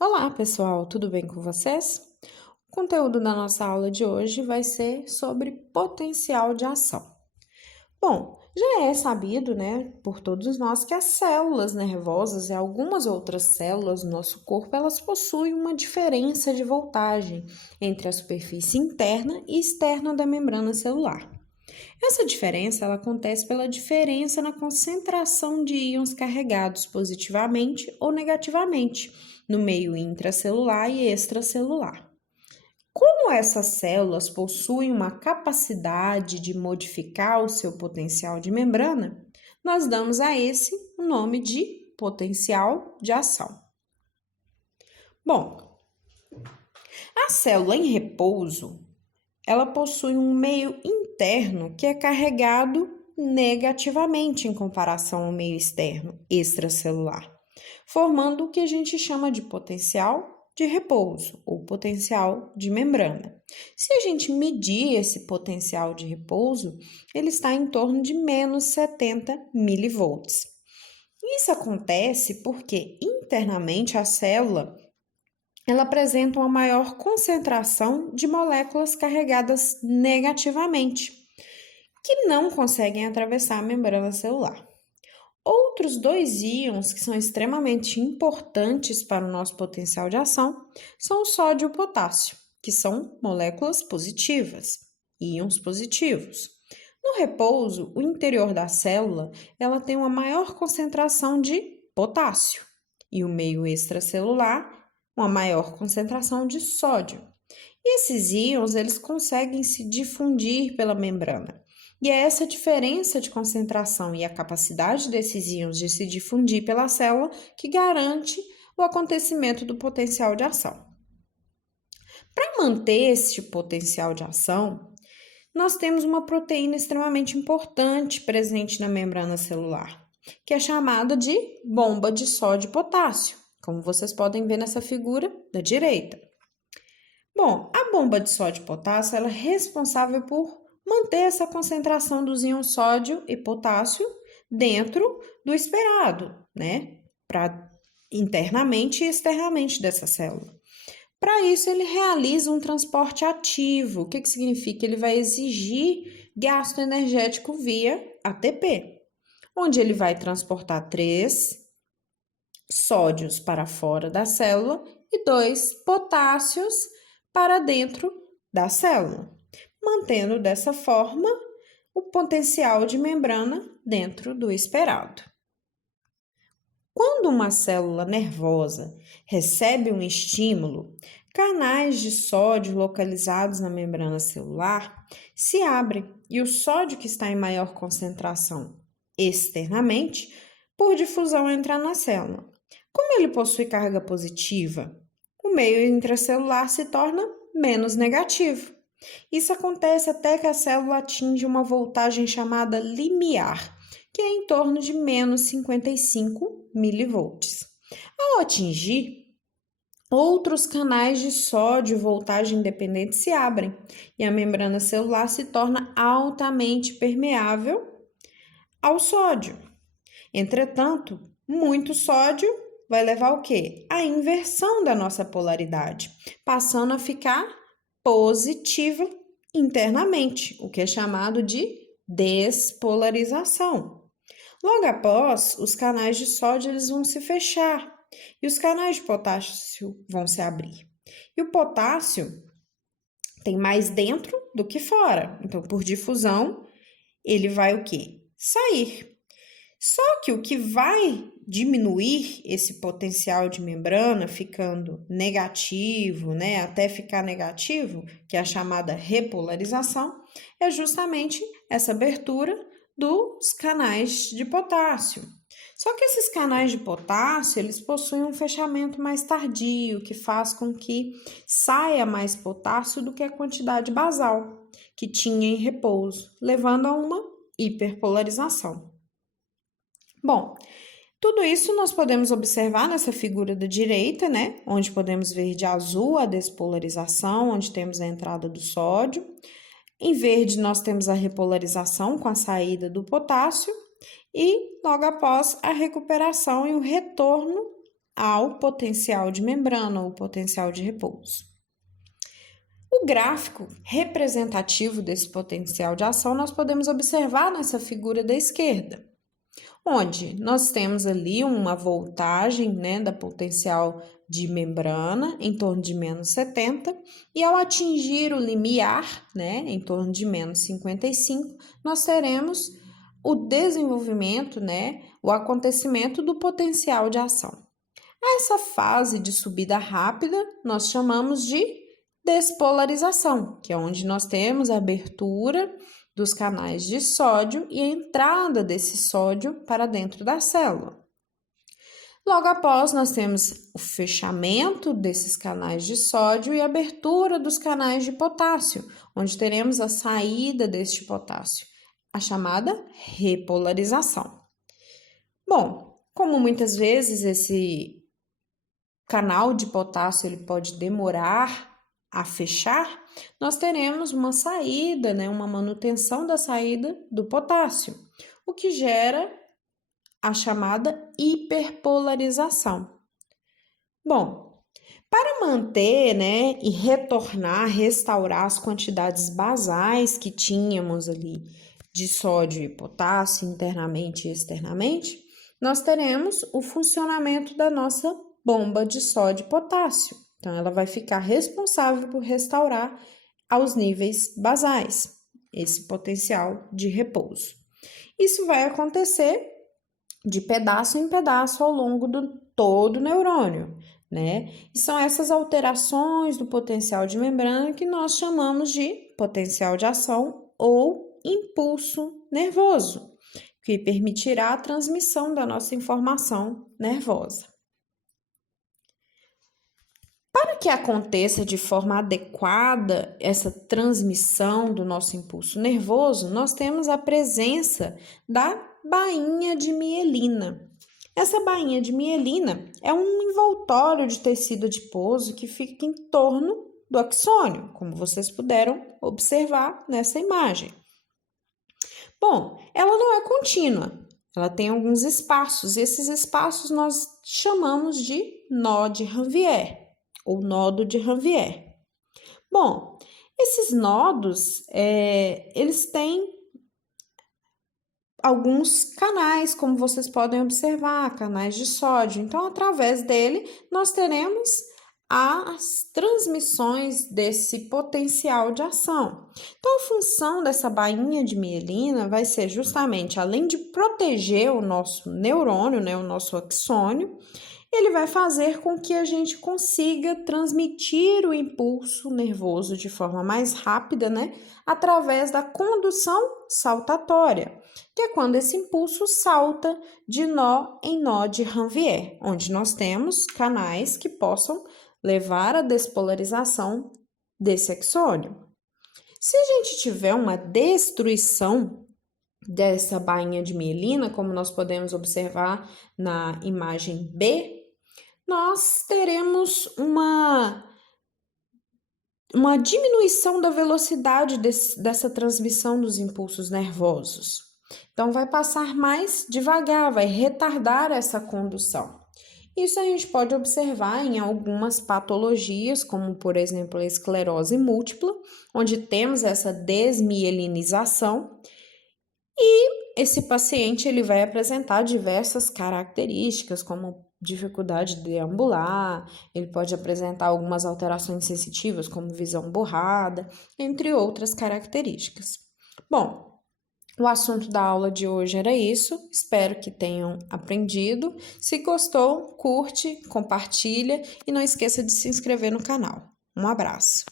Olá, pessoal, tudo bem com vocês? O conteúdo da nossa aula de hoje vai ser sobre potencial de ação. Bom, já é sabido, né, por todos nós que as células nervosas e algumas outras células do nosso corpo, elas possuem uma diferença de voltagem entre a superfície interna e externa da membrana celular. Essa diferença ela acontece pela diferença na concentração de íons carregados positivamente ou negativamente no meio intracelular e extracelular. Como essas células possuem uma capacidade de modificar o seu potencial de membrana, nós damos a esse o nome de potencial de ação. Bom, a célula em repouso ela possui um meio interno que é carregado negativamente em comparação ao meio externo, extracelular, formando o que a gente chama de potencial de repouso ou potencial de membrana. Se a gente medir esse potencial de repouso, ele está em torno de menos 70 milivolts. Isso acontece porque internamente a célula ela apresenta uma maior concentração de moléculas carregadas negativamente, que não conseguem atravessar a membrana celular. Outros dois íons que são extremamente importantes para o nosso potencial de ação são o sódio e o potássio, que são moléculas positivas, íons positivos. No repouso, o interior da célula ela tem uma maior concentração de potássio e o meio extracelular uma maior concentração de sódio. E esses íons, eles conseguem se difundir pela membrana. E é essa diferença de concentração e a capacidade desses íons de se difundir pela célula que garante o acontecimento do potencial de ação. Para manter este potencial de ação, nós temos uma proteína extremamente importante presente na membrana celular, que é chamada de bomba de sódio e potássio, como vocês podem ver nessa figura da direita. Bom, a bomba de sódio e potássio ela é responsável por manter essa concentração dos íons sódio e potássio dentro do esperado, né? Para internamente e externamente dessa célula. Para isso, ele realiza um transporte ativo. O que significa? Ele vai exigir gasto energético via ATP, onde ele vai transportar 3 sódios para fora da célula e 2 potássios para dentro da célula, mantendo dessa forma o potencial de membrana dentro do esperado. Quando uma célula nervosa recebe um estímulo, canais de sódio localizados na membrana celular se abrem e o sódio que está em maior concentração externamente, por difusão, entra na célula. Como ele possui carga positiva, o meio intracelular se torna menos negativo. Isso acontece até que a célula atinge uma voltagem chamada limiar, que é em torno de menos 55 milivolts. Ao atingir, outros canais de sódio voltagem independente se abrem e a membrana celular se torna altamente permeável ao sódio. Entretanto, muito sódio vai levar ao quê? A inversão da nossa polaridade, passando a ficar positiva internamente, o que é chamado de despolarização. Logo após, os canais de sódio eles vão se fechar e os canais de potássio vão se abrir. E o potássio tem mais dentro do que fora. Então, por difusão, ele vai o quê? Sair. Só que o que vai diminuir esse potencial de membrana ficando negativo, né, até ficar negativo, que é a chamada repolarização, é justamente essa abertura dos canais de potássio. Só que esses canais de potássio, eles possuem um fechamento mais tardio, que faz com que saia mais potássio do que a quantidade basal que tinha em repouso, levando a uma hiperpolarização. Bom, tudo isso nós podemos observar nessa figura da direita, né? Onde podemos ver de azul a despolarização, onde temos a entrada do sódio. Em verde, nós temos a repolarização com a saída do potássio. E logo após a recuperação e o retorno ao potencial de membrana ou potencial de repouso. O gráfico representativo desse potencial de ação nós podemos observar nessa figura da esquerda, onde nós temos ali uma voltagem, né, da potencial de membrana em torno de menos 70, e ao atingir o limiar, né, em torno de menos 55, nós teremos o desenvolvimento, né, o acontecimento do potencial de ação. A essa fase de subida rápida nós chamamos de despolarização, que é onde nós temos a abertura dos canais de sódio e a entrada desse sódio para dentro da célula. Logo após, nós temos o fechamento desses canais de sódio e a abertura dos canais de potássio, onde teremos a saída deste potássio, a chamada repolarização. Bom, como muitas vezes esse canal de potássio ele pode demorar a fechar, nós teremos uma saída, né, uma manutenção da saída do potássio, o que gera a chamada hiperpolarização. Bom, para manter, né, e restaurar as quantidades basais que tínhamos ali de sódio e potássio internamente e externamente, nós teremos o funcionamento da nossa bomba de sódio e potássio. Então, ela vai ficar responsável por restaurar aos níveis basais esse potencial de repouso. Isso vai acontecer de pedaço em pedaço ao longo do todo o neurônio, né? E são essas alterações do potencial de membrana que nós chamamos de potencial de ação ou impulso nervoso, que permitirá a transmissão da nossa informação nervosa. Para que aconteça de forma adequada essa transmissão do nosso impulso nervoso, nós temos a presença da bainha de mielina. Essa bainha de mielina é um envoltório de tecido adiposo que fica em torno do axônio, como vocês puderam observar nessa imagem. Bom, ela não é contínua, ela tem alguns espaços, e esses espaços nós chamamos de nó de Ranvier, ou nodo de Ranvier. Bom, esses nodos, eles têm alguns canais, como vocês podem observar, canais de sódio. Então, através dele, nós teremos as transmissões desse potencial de ação. Então, a função dessa bainha de mielina vai ser justamente, além de proteger o nosso neurônio, né, o nosso axônio, ele vai fazer com que a gente consiga transmitir o impulso nervoso de forma mais rápida, né, através da condução saltatória, que é quando esse impulso salta de nó em nó de Ranvier, onde nós temos canais que possam levar à despolarização desse axônio. Se a gente tiver uma destruição dessa bainha de mielina, como nós podemos observar na imagem B, nós teremos uma diminuição da velocidade dessa transmissão dos impulsos nervosos. Então, vai passar mais devagar, vai retardar essa condução. Isso a gente pode observar em algumas patologias, como, por exemplo, a esclerose múltipla, onde temos essa desmielinização, e esse paciente ele vai apresentar diversas características, como dificuldade de deambular, ele pode apresentar algumas alterações sensitivas, como visão borrada, entre outras características. Bom, o assunto da aula de hoje era isso, espero que tenham aprendido. Se gostou, curte, compartilha e não esqueça de se inscrever no canal. Um abraço!